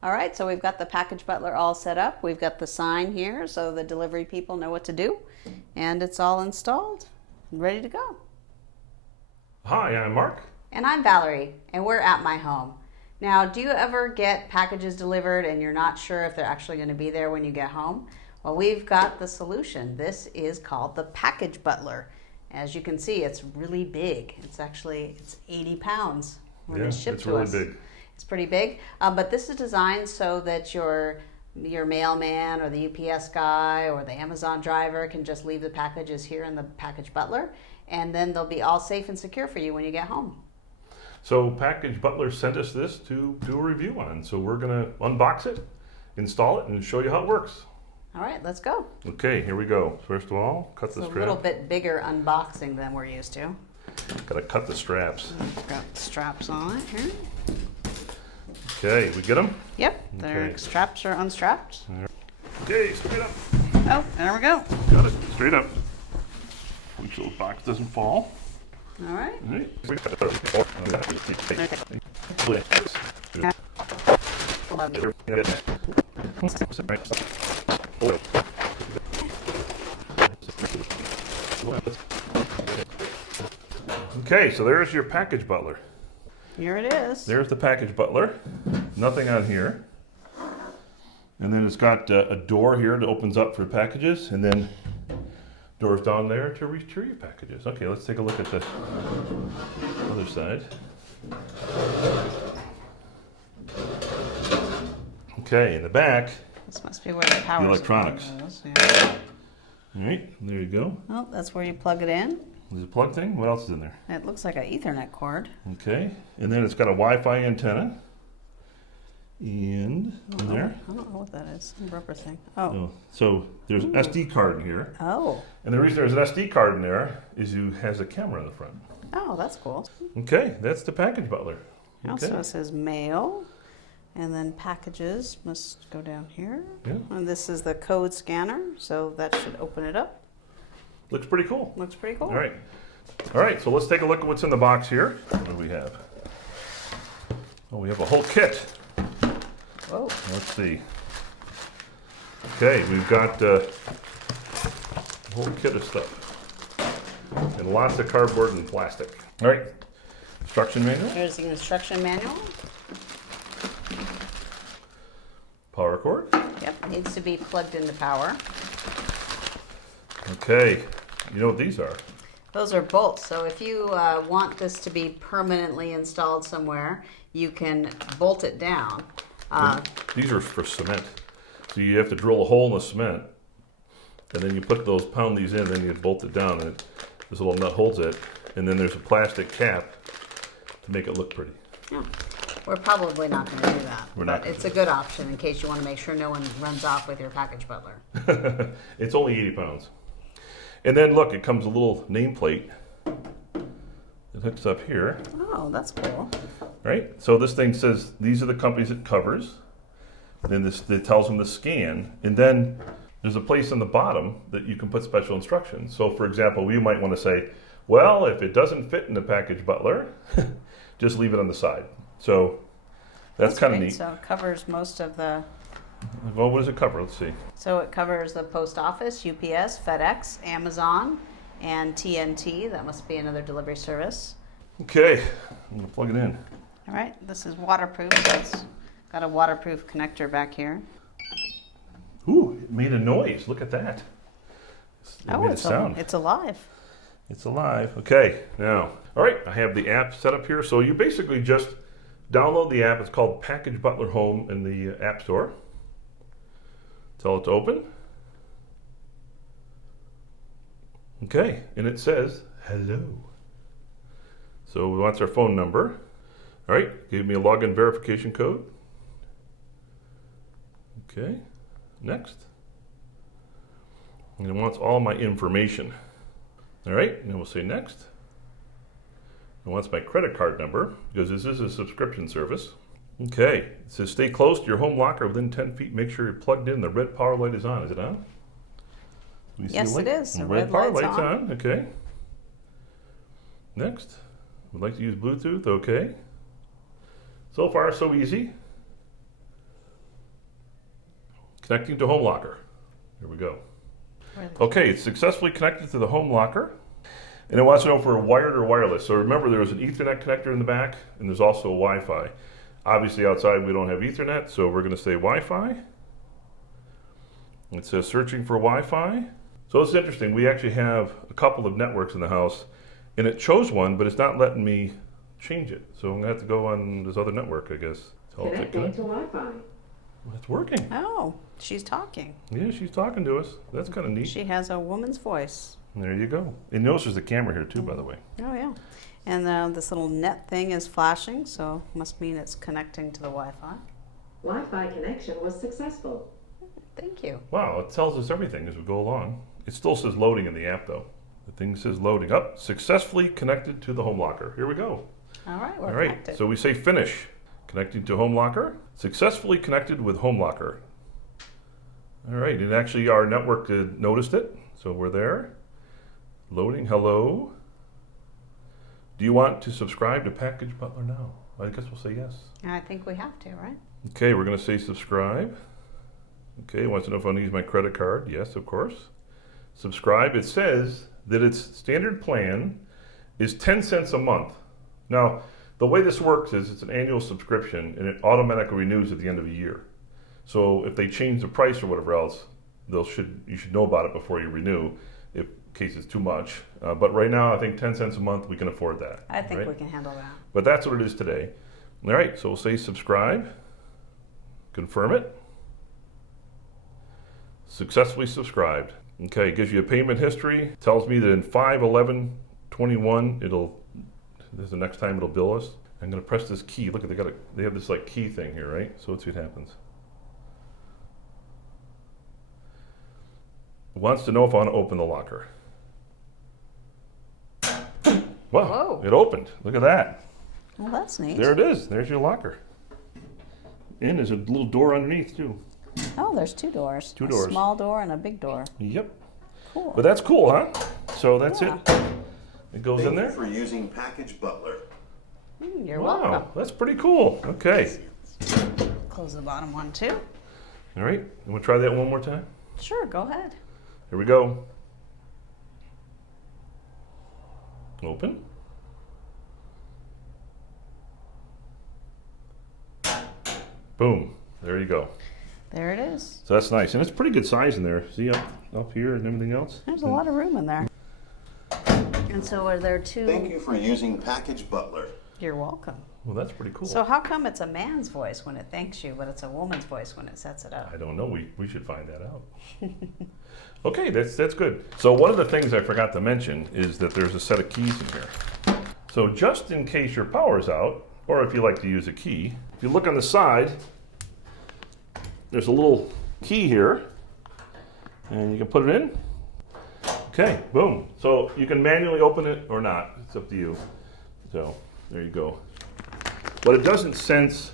All right, so we've got the Package Butler all set up. We've got the sign here so the delivery people know what to do. And it's all installed and ready to go. Hi, I'm Mark. And I'm Valerie, and we're at my home. Now, do you ever get packages delivered and you're not sure if they're actually going to be there when you get home? Well, we've got the solution. This is called the Package Butler. As you can see, it's really big. It's 80 pounds when it's shipped to us. It's really big. It's pretty big, but this is designed so that your mailman or the UPS guy or the Amazon driver can just leave the packages here in the Package Butler, and then they'll be all safe and secure for you when you get home. So Package Butler sent us this to do a review on. So we're going to unbox it, install it, and show you how it works. All right, let's go. Okay, here we go. First of all, cut the strap. It's a little bit bigger unboxing than we're used to. Got to cut the straps. Got straps on it here. Okay, we get them? Yep, their straps are unstrapped. Okay, straight up. Oh, there we go. Got it, straight up. Make sure the box doesn't fall. All right. All right. Okay, so there's your Package Butler. Here it is. There's the Package Butler. Nothing on here. And then it's got a door here that opens up for packages, and then doors down there to retrieve packages. Okay, let's take a look at the other side. Okay, in the back, This must be where the power electronics. Yeah. All right, there you go. Oh, that's where you plug it in. There's a plug thing. What else is in there? It looks like an Ethernet cord. Okay, and then it's got a Wi-Fi antenna. And in there. I don't know what that is. Some rubber thing. Oh. Oh, so there's an SD card in here. Oh. And the reason there's an SD card in there is it has a camera in the front. Oh, that's cool. Okay, that's the Package Butler. Also, it says mail, and then packages must go down here. Yeah. And this is the code scanner, so that should open it up. Looks pretty cool. Looks pretty cool. All right, so let's take a look at what's in the box here. What do we have? Oh, we have a whole kit. Whoa. Let's see. Okay, we've got a whole kit of stuff. And lots of cardboard and plastic. All right, instruction manual. Here's the instruction manual. Power cord. Yep, needs to be plugged into power. Okay, you know what these are? Those are bolts, so if you want this to be permanently installed somewhere, you can bolt it down. These are for cement. So you have to drill a hole in the cement, and then you pound these in, then you bolt it down, and this little nut holds it, and then there's a plastic cap to make it look pretty. Yeah. We're probably not going to do that. We're not but it's a good option in case you want to make sure no one runs off with your Package Butler. It's only 80 pounds. And then look, it comes a little nameplate that hooks up here. Oh, that's cool. Right? So this thing says these are the companies it covers. Then it tells them to scan. And then there's a place on the bottom that you can put special instructions. So for example, we might want to say, well, if it doesn't fit in the Package Butler, just leave it on the side. So that's kind of neat. So it covers most of the... Well, what does it cover? Let's see. So it covers the post office, UPS, FedEx, Amazon, and TNT. That must be another delivery service. Okay, I'm going to plug it in. All right, this is waterproof. It's got a waterproof connector back here. Ooh, it made a noise. Look at that. It made a sound. It's alive. It's alive. Okay, now, all right, I have the app set up here. So you basically just download the app. It's called Package Butler Home in the App Store. Tell it to open. Okay, and it says, hello. So we want our phone number. All right, give me a login verification code. Okay, next. And it wants all my information. All right, and then we'll say next. It wants my credit card number because this is a subscription service. Okay, it says stay close to your home locker within 10 feet. Make sure you're plugged in. The red power light is on. Is it on? Yes, it is. The red power light's on. Okay. Next, would like to use Bluetooth. Okay. So far, so easy. Connecting to home locker. Here we go. Really? Okay, it's successfully connected to the home locker. And it wants to know if we're wired or wireless. So remember, there was an Ethernet connector in the back, and there's also a Wi-Fi. Obviously, outside we don't have Ethernet, so we're going to say Wi-Fi. It says searching for Wi-Fi. So it's interesting. We actually have a couple of networks in the house, and it chose one, but it's not letting me change it. So I'm going to have to go on this other network, I guess. So Connecting to Wi-Fi. Well, it's working. Oh, she's talking. Yeah, she's talking to us. That's kind of neat. She has a woman's voice. There you go. And notice there's a camera here too, by the way. Oh, yeah. And this little net thing is flashing, so must mean it's connecting to the Wi-Fi. Wi-Fi connection was successful. Thank you. Wow, it tells us everything as we go along. It still says loading in the app though. The thing says loading. Up, successfully connected to the home locker. Here we go. All right, we're All right, connected. so we say finish. Connecting to home locker. Successfully connected with home locker. All right, and actually our network noticed it, so we're there. Loading, hello. Do you want to subscribe to Package Butler now? I guess we'll say yes. I think we have to, right? Okay, we're going to say subscribe. Okay, wants to know if I want to use my credit card. Yes, of course. Subscribe. It says that its standard plan is 10 cents a month. Now, the way this works is it's an annual subscription and it automatically renews at the end of a year. So if they change the price or whatever else, you should know about it before you renew, in case it's too much. But right now, I think 10 cents a month, we can afford that. I think right? we can handle that. But that's what it is today. All right, so we'll say subscribe, confirm it. Successfully subscribed. Okay, it gives you a payment history. Tells me that in 5/11/21, there's the next time it'll bill us. I'm going to press this key. Look, they have this like key thing here, right? So let's see what happens. It wants to know if I want to open the locker. Wow, Whoa. It opened. Look at that. Well, that's neat. There it is. There's your locker. And there's a little door underneath too. Oh, there's two doors. Two a doors. Small door and a big door. Yep. Cool. But that's cool, huh? So that's Yeah. it. It goes in Thank you there. for using Package Butler. You're Wow, welcome. that's pretty cool. Okay. Close the bottom one too. All right. You want to try that one more time? Sure, go ahead. Here we go. Open. Boom. There you go. There it is. So that's nice. And it's pretty good size in there. See up here and everything else? There's a lot of room in there. And so are there two? Thank you for using Package Butler. You're welcome. Well, that's pretty cool. So how come it's a man's voice when it thanks you, but it's a woman's voice when it sets it up? I don't know. We should find that out. Okay, that's good. So one of the things I forgot to mention is that there's a set of keys in here. So just in case your power's out, or if you like to use a key, if you look on the side, there's a little key here, and you can put it in. Okay, boom. So you can manually open it or not. It's up to you. So there you go. But it doesn't sense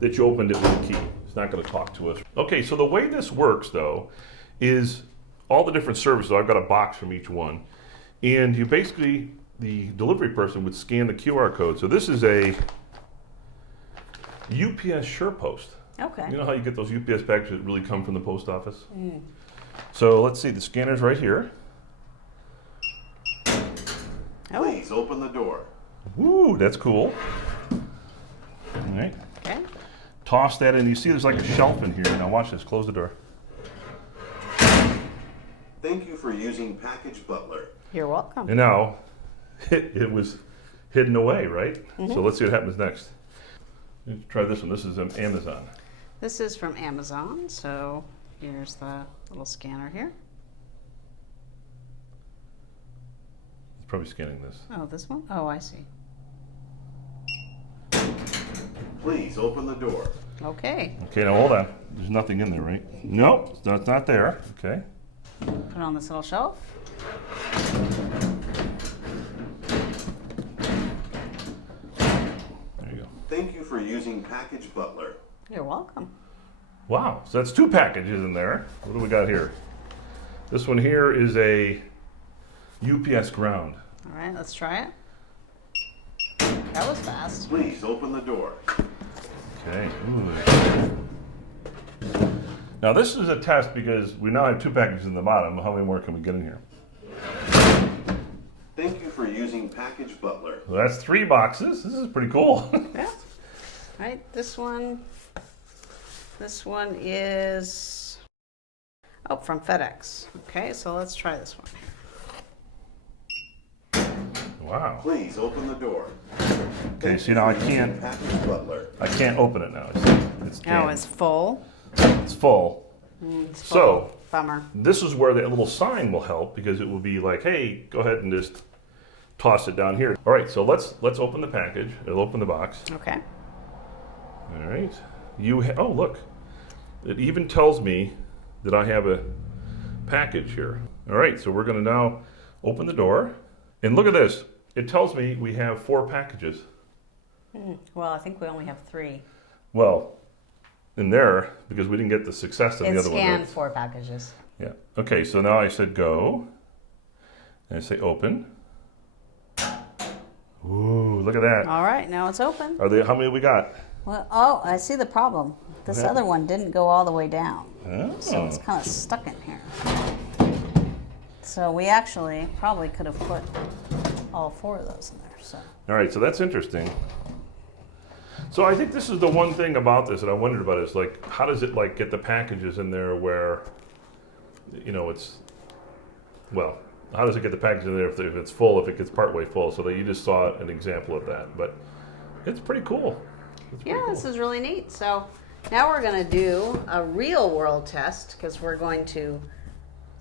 that you opened it with a key. It's not going to talk to us. Okay, so the way this works, though, is all the different services. I've got a box from each one. And you basically, the delivery person would scan the QR code. So this is a UPS SurePost. Okay. You know how you get those UPS packages that really come from the post office? Mm. So let's see, the scanner's right here. Oh. Please open the door. Woo, that's cool. All right. Okay. Toss that in. You see there's like a shelf in here. Now watch this. Close the door. Thank you for using Package Butler. You're welcome. And now it was hidden away, right? So let's see what happens next. Let's try this one. This is Amazon. This is from Amazon, so here's the little scanner here. It's probably scanning this. Oh, this one? Oh, I see. Please open the door. Okay. Okay, now hold on. There's nothing in there, right? Nope, it's not there. Okay. Put it on this little shelf. There you go. Thank you for using Package Butler. You're welcome. Wow, so that's two packages in there. What do we got here? This one here is a UPS ground. All right, let's try it. That was fast. Please open the door. Okay. Ooh. Now this is a test because we now have 2 packages in the bottom. How many more can we get in here? Thank you for using Package Butler. So that's 3 boxes. This is pretty cool. Yeah. Right, this one is, oh, from FedEx. Okay, so let's try this one. Wow. Please open the door. Okay, see now I can't open it now. It's Oh, jammed. it's full. It's full. It's full. So Bummer. this is where that little sign will help because it will be like, hey, go ahead and just toss it down here. All right, so let's open the package. It'll open the box. Okay. All right. Oh, look. It even tells me that I have a package here. All right, so we're going to now open the door. And look at this. It tells me we have 4 packages. Well, I think we only have 3. Well, in there, because we didn't get the success in the It other one. scanned 4 packages. Yeah. Okay, so now I said go. And I say open. Ooh, look at that. All right, now it's open. How many we got? Well, oh, I see the problem. This Okay. other one didn't go all the way down. Oh. So it's kind of stuck in here. So we actually probably could have put all 4 of those in there. So All right, so that's interesting. So I think this is the one thing about this that I wondered about is like, how does it like get the packages in there where, you know, it's, well, how does it get the package in there if it's full, if it gets partway full? So that you just saw an example of that, but it's pretty cool. It's pretty cool. this is really neat. So now we're going to do a real world test because we're going to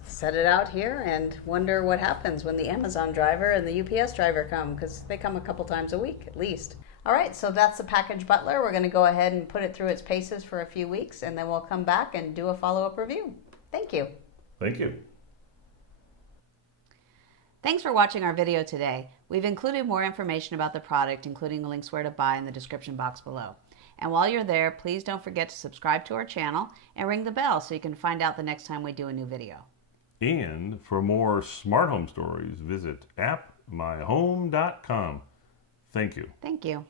set it out here and wonder what happens when the Amazon driver and the UPS driver come, because they come a couple times a week at least. All right, so that's the Package Butler. We're going to go ahead and put it through its paces for a few weeks, and then we'll come back and do a follow-up review. Thank you. Thank you. Thanks for watching our video today. We've included more information about the product, including the links where to buy in the description box below. And while you're there, please don't forget to subscribe to our channel and ring the bell so you can find out the next time we do a new video. And for more smart home stories, visit appmyhome.com. Thank you. Thank you.